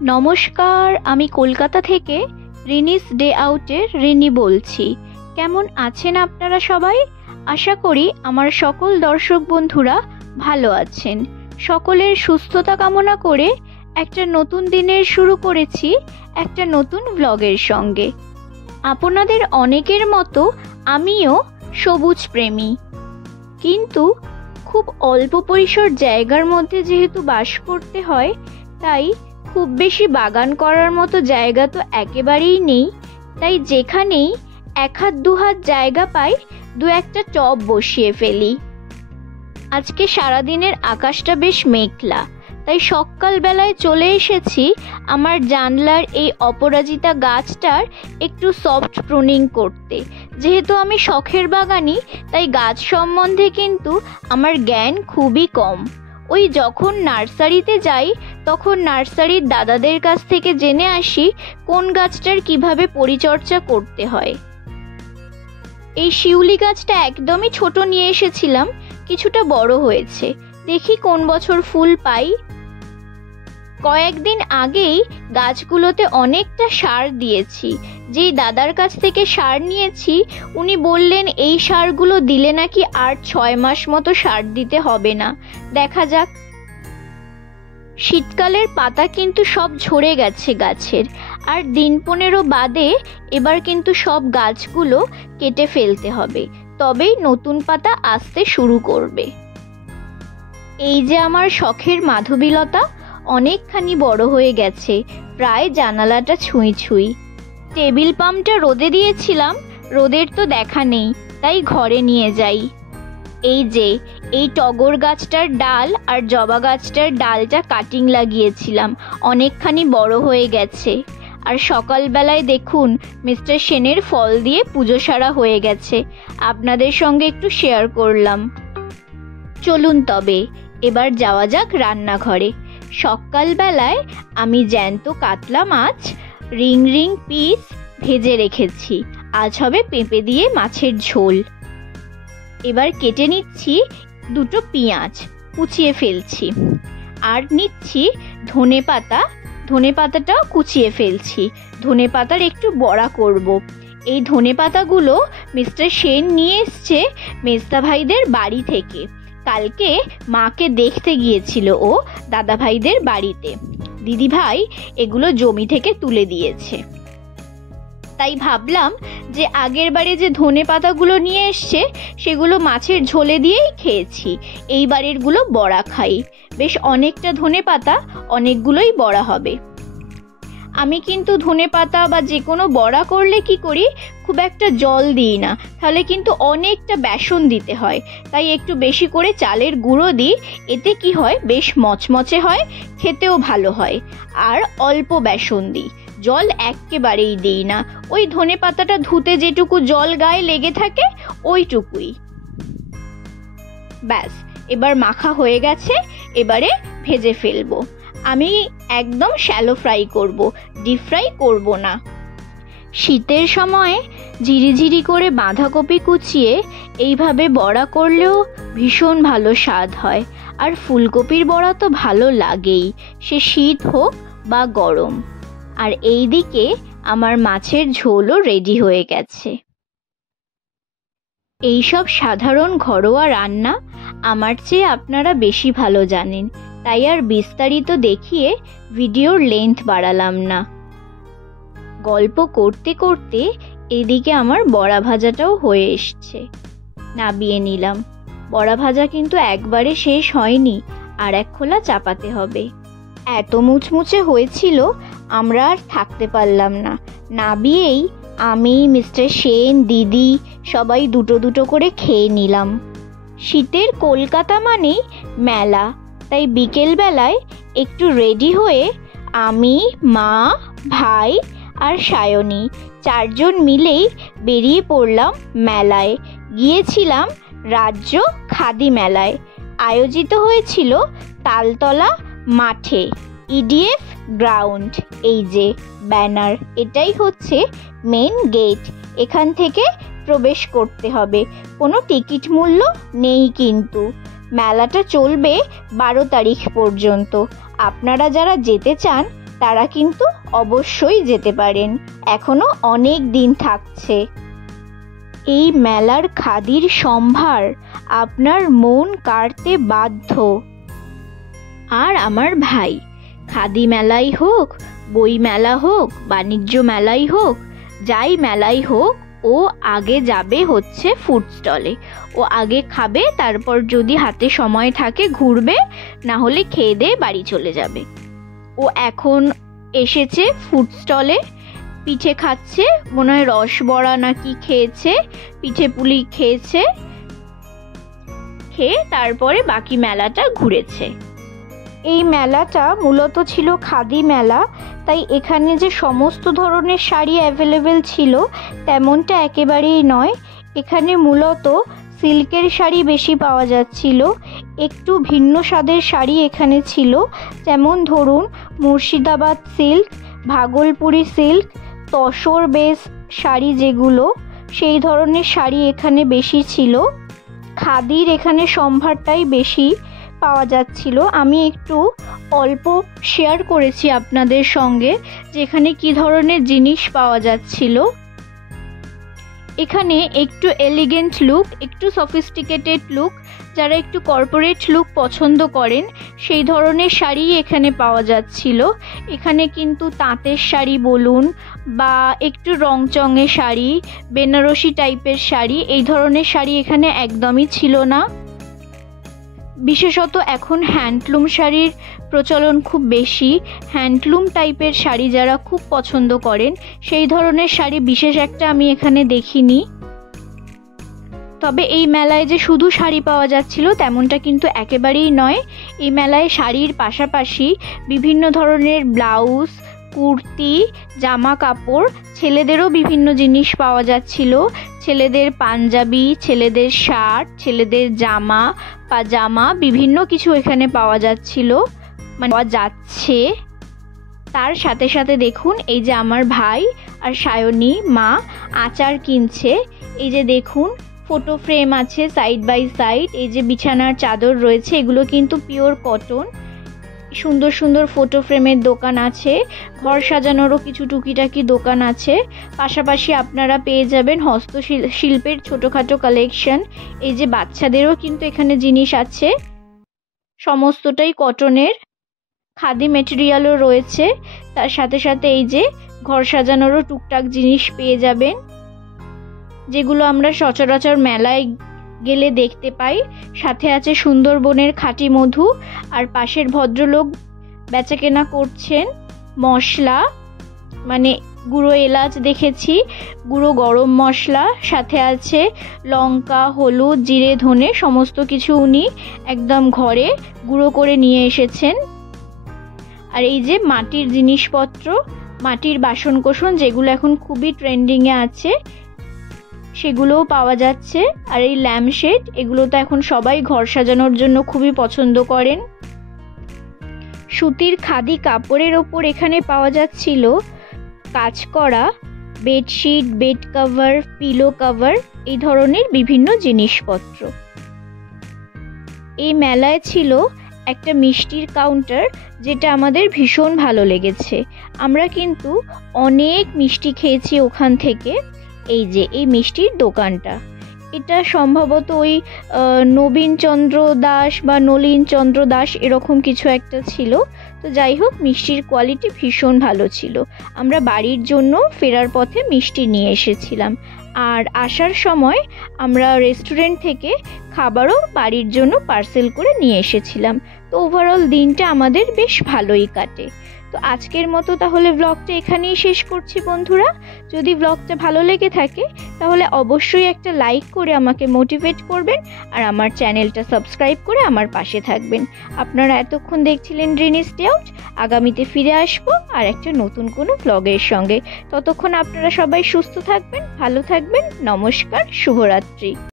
নমস্কার, আমি কলকাতা থেকে রিনিস ডে আউটের রিনি বলছি। কেমন আছেন আপনারা সবাই? আশা করি আমার সকল দর্শক বন্ধুরা ভালো আছেন। সকলের সুস্থতা কামনা করে একটা নতুন দিনের শুরু করেছি একটা নতুন ব্লগের সঙ্গে। আপনাদের অনেকের মতো আমিও সবুজ প্রেমী, কিন্তু খুব অল্প পরিসর জায়গার মধ্যে যেহেতু বাস করতে হয়, তাই খুব বেশি বাগান করার মতো জায়গা তো একেবারেই নেই। তাই যেখানেই এক হাত দু হাত জায়গা পাই, দু একটা টব বসিয়ে ফেলি। আজকে সারাদিনের আকাশটা বেশ মেঘলা, তাই সকালবেলায় চলে এসেছি আমার জানলার এই অপরাজিতা গাছটার একটু সফট প্রুনিং করতে। যেহেতু আমি শখের বাগানি, তাই গাছ সম্বন্ধে কিন্তু আমার জ্ঞান খুবই কম। ওই যখন নার্সারিতে যাই, তখন নার্সারির দাদাদের কাছ থেকে জেনে আসি কোন গাছটার কিভাবে পরিচর্যা করতে হয়। এই শিউলি গাছটা একদমই ছোট নিয়ে এসেছিলাম, কিছুটা বড় হয়েছে, দেখি কোন বছর ফুল পাই। কয়েকদিন আগেই গাছগুলোতে অনেকটা সার দিয়েছি। যেই দাদার কাছ থেকে সার নিয়েছি, উনি বললেন এই সারগুলো দিলে নাকি আর 6 মাস মতো সার দিতে হবে না। দেখা যাক। শীতকালের পাতা কিন্তু সব ঝরে গেছে গাছের, আর দিন 15 বাদে এবার কিন্তু সব গাছগুলো কেটে ফেলতে হবে, তবেই নতুন পাতা আসতে শুরু করবে। এই যে আমার শখের মাধবীলতা অনেকখানি বড় হয়ে গেছে, প্রায় জানালাটা ছুঁই ছুঁই। টেবিল পাম্পটা রোদে দিয়েছিলাম, রোদের তো দেখা নেই, তাই ঘরে নিয়ে যাই। এই যে এই টগর গাছটার ডাল আর জবা গাছটার ডালটা কাটিং লাগিয়েছিলাম, অনেকখানি বড় হয়ে গেছে। আর সকালবেলায় দেখুন মিস্টার সেনের ফল দিয়ে পুজো সারা হয়ে গেছে, আপনাদের সঙ্গে একটু শেয়ার করলাম। চলুন তবে এবার যাওয়া যাক রান্নাঘরে। সকালবেলায় আমি জ্যান্ত কাতলা মাছ রিং রিং পিস ভেজে রেখেছি, আজ হবে পেঁপে দিয়ে মাছের ঝোল। এবার কেটে নিচ্ছি দুটো পেঁয়াজ, কুচিয়ে ফেলছি। আর নিচ্ছি ধনে পাতা, ধনে পাতাটাও কুচিয়ে ফেলছি। ধনে পাতার একটু বড়া করব। এই ধনে পাতাগুলো মিস্টার সেন নিয়ে এসছে মেজদা ভাইদের বাড়ি থেকে। কালকে মাকে দেখতে গিয়েছিল ও দাদা ভাইদের বাড়িতে। দিদি ভাই এগুলো জমি থেকে তুলে দিয়েছে, তাই ভাবলাম যে আগের বারে যে ধনে পাতাগুলো নিয়ে এসছে সেগুলো মাছের ঝোলে দিয়েই খেয়েছি, এই বাড়িরগুলো বড়া খাই। বেশ অনেকটা ধনে পাতা, অনেকগুলোই বড়া হবে। আমি কিন্তু ধনে পাতা বা যে কোনো বড়া করলে কি করি, খুব একটা জল দিই না, তাহলে কিন্তু অনেকটা বেসন দিতে হয়। তাই একটু বেশি করে চালের গুঁড়ো দিই, এতে কি হয় বেশ মচমচে হয়, খেতেও ভালো হয়। আর অল্প বেসন দিই, জল একেবারেই দিই না। ওই ধনে পাতাটা ধুতে যেটুকু জল গায়ে লেগে থাকে ওইটুকুই। ব্যাস, এবার মাখা হয়ে গেছে, এবারে ভেজে ফেলবো। আমি একদম শ্যালো ফ্রাই করব, ডিপ ফ্রাই করব না। শীতের সময়ে ঝিরিঝিরি করে বাঁধাকপি কুচিয়ে এইভাবে বড়া করলেও ভীষণ ভালো স্বাদ হয়। আর ফুলকপির বড়া তো ভালো লাগেই, সে শীত হোক বা গরম। আর এইদিকে আমার মাছের ঝোলও রেডি হয়ে গেছে। এইসব সাধারণ ঘরোয়া রান্না আমার চেয়ে আপনারা বেশি ভালো জানেন, তাই আর বিস্তারিত দেখিয়ে ভিডিওর লেন্থ বাড়ালাম না। গল্প করতে করতে এদিকে আমার বড়া ভাজাটাও হয়ে এসছে, নাবিয়ে নিলাম। বড়া ভাজা কিন্তু একবারে শেষ হয়নি, আর এক খোলা চাপাতে হবে। এত মুচমুচে হয়েছিল আমরা আর থাকতে পারলাম না। নাবিয়েই আমি, মিস্টার সেন, দিদি সবাই দুটো দুটো করে খেয়ে নিলাম। শীতের কলকাতা মানেই মেলা, তাই বিকেলবেলায় একটু রেডি হয়ে আমি, মা, ভাই আর সায়নী 4 জন মিলেই বেরিয়ে পড়লাম মেলায়। গিয়েছিলাম রাজ্য খাদি মেলায়, আয়োজিত হয়েছিল তালতলা মাঠে, ইডিএফ গ্রাউন্ড। এই যে ব্যানার, এটাই হচ্ছে মেন গেট, এখান থেকে প্রবেশ করতে হবে, কোনো টিকিট মূল্য নেই কিন্তু। মেলাটা চলবে 12 তারিখ পর্যন্ত। আপনারা যারা যেতে চান তারা কিন্তু অবশ্যই যেতে পারেন, এখনো অনেক দিন থাকছে। এই মেলার খাদির সম্ভার আপনার মন কাড়তে বাধ্য। আর আমার ভাই, খাদি মেলাই হোক, বই মেলা হোক, বাণিজ্য মেলাই হোক, যাই মেলাই হোক, ও আগে যাবে হচ্ছে ফুড স্টলে। ও আগে খাবে, তারপর যদি হাতে সময় থাকে ঘুরবে, না হলে খেয়ে দিয়ে বাড়ি চলে যাবে। ও এখন এসেছে ফুড স্টলে, পিঠে খাচ্ছে, মনে হয় রসবড়া নাকি খেয়েছে, পিঠে পুলি খেয়েছে, খেয়ে তারপরে বাকি মেলাটা ঘুরেছে। এই মেলাটা মূলত ছিল খাদি মেলা, তাই এখানে যে সমস্ত ধরনের শাড়ি অ্যাভেলেবেল ছিল তেমনটা একেবারেই নয়। এখানে মূলত সিল্কের শাড়ি বেশি পাওয়া যাচ্ছিল, একটু ভিন্ন স্বাদের শাড়ি এখানে ছিল, যেমন ধরুন Murshidabad silk, Bhagalpuri silk, tussar base sari যেগুলো, সেই ধরনের শাড়ি এখানে বেশি ছিল। খাদির এখানে সম্ভারটাই বেশি পাওয়া যাচ্ছিল। আমি একটু অল্প শেয়ার করেছি আপনাদের সঙ্গে যে এখানে কী ধরনের জিনিস পাওয়া যাচ্ছিল। এখানে একটু এলিগেন্ট লুক, একটু সফিস্টিকেটেড লুক, যারা একটু কর্পোরেট লুক পছন্দ করেন সেই ধরনের শাড়ি এখানে পাওয়া যাচ্ছিল। এখানে কিন্তু তাঁতের শাড়ি বলুন বা একটু রংচঙে শাড়ি, বেনারসি টাইপের শাড়ি, এই ধরনের শাড়ি এখানে একদমই ছিল না। বিশেষত এখন হ্যান্ডলুম শাড়ির প্রচলন খুব বেশি। হ্যান্ডলুম টাইপের শাড়ি যারা খুব পছন্দ করেন সেই ধরনের শাড়ি বিশেষ একটা আমি এখানে দেখিনি। তবে এই মেলায় যে শুধু শাড়ি পাওয়া যাচ্ছিল তেমনটা কিন্তু একেবারেই নয়। এই মেলায় শাড়ির পাশাপাশি বিভিন্ন ধরনের ব্লাউজ, কুর্তি, জামা কাপড়, ছেলেদেরও বিভিন্ন জিনিস পাওয়া যাচ্ছিল। ছেলেদের পাঞ্জাবি, ছেলেদের শার্ট, ছেলেদের জামা, পাজামা, বিভিন্ন কিছু এখানে পাওয়া যাচ্ছিল, মানে পাওয়া যাচ্ছে। তার সাথে সাথে দেখুন এই যে আমার ভাই আর সায়নী মা আচার কিনছে। এই যে দেখুন ফটো ফ্রেম আছে সাইড বাই সাইড, এই যে বিছানার চাদর রয়েছে, এগুলো কিন্তু পিওর কটন। সুন্দর সুন্দর ফটো ফ্রেমের দোকান আছে, ঘর সাজানোরও কিছু টুকিটাকি দোকান আছে। পাশাপাশি আপনারা পেয়ে যাবেন হস্তশিল্পের ছোটোখাটো কালেকশন। এই যে বাচ্চাদেরও কিন্তু এখানে জিনিস আছে, সমস্তটাই কটনের, খাদি মেটেরিয়ালও রয়েছে। তার সাথে সাথে এই যে ঘর সাজানোরও টুকটাক জিনিস পেয়ে যাবেন, যেগুলো আমরা সচরাচর মেলায় গেলে দেখতে পাই। সাথে আছে সুন্দরবনের খাঁটি মধু, আর পাশের ভদ্রলোক বেচাকেনা করছেন মশলা, মানে গুঁড়ো এলাচ দেখেছি, গুঁড়ো গরম মশলা, সাথে আছে লঙ্কা, হলুদ, জিরে, ধনে, সমস্ত কিছু উনি একদম ঘরে গুঁড়ো করে নিয়ে এসেছেন। আর এই যে মাটির জিনিসপত্র, মাটির বাসনকোসন যেগুলো এখন খুবই ট্রেন্ডিংয়ে আছে, সেগুলোও পাওয়া যাচ্ছে। আর এই ল্যাম্পশেড, এগুলো তো এখন সবাই ঘর সাজানোর জন্য খুবই পছন্দ করেন। সুতির খাদি কাপড়ের ওপর এখানে পাওয়া যাচ্ছিল কাজ করা bedsheet, bed cover, pillow cover, এই ধরনের বিভিন্ন জিনিসপত্র। এই মেলায় ছিল একটা মিষ্টির কাউন্টার, যেটা আমাদের ভীষণ ভালো লেগেছে। আমরা কিন্তু অনেক মিষ্টি খেয়েছি ওখান থেকে। এই যে এই মিষ্টির দোকানটা, এটা সম্ভবত ওই নবীনচন্দ্র দাস বা নলিনচন্দ্র দাস এরকম কিছু একটা ছিল। তো যাই হোক, মিষ্টির কোয়ালিটি ভীষণ ভালো ছিল। আমরা বাড়ির জন্য ফেরার পথে মিষ্টি নিয়ে এসেছিলাম, আর আসার সময় আমরা রেস্টুরেন্ট থেকে খাবারও বাড়ির জন্য পার্সেল করে নিয়ে এসেছিলাম। তো ওভারঅল দিনটা আমাদের বেশ ভালোই কাটে। তো আজকের মতো তাহলে ব্লগটা এখানেই শেষ করছি বন্ধুরা। যদি ব্লগটা ভালো লেগে থাকে তাহলে অবশ্যই একটা লাইক করে আমাকে মোটিভেট করবেন, আর আমার চ্যানেলটা সাবস্ক্রাইব করে আমার পাশে থাকবেন। আপনারা এতক্ষণ দেখছিলেন ড্রিনিস ডে আউট। আগামীতে ফিরে আসবো আর একটা নতুন কোনো ব্লগের সঙ্গে। ততক্ষণ আপনারা সবাই সুস্থ থাকবেন, ভালো থাকবেন। নমস্কার, শুভরাত্রি।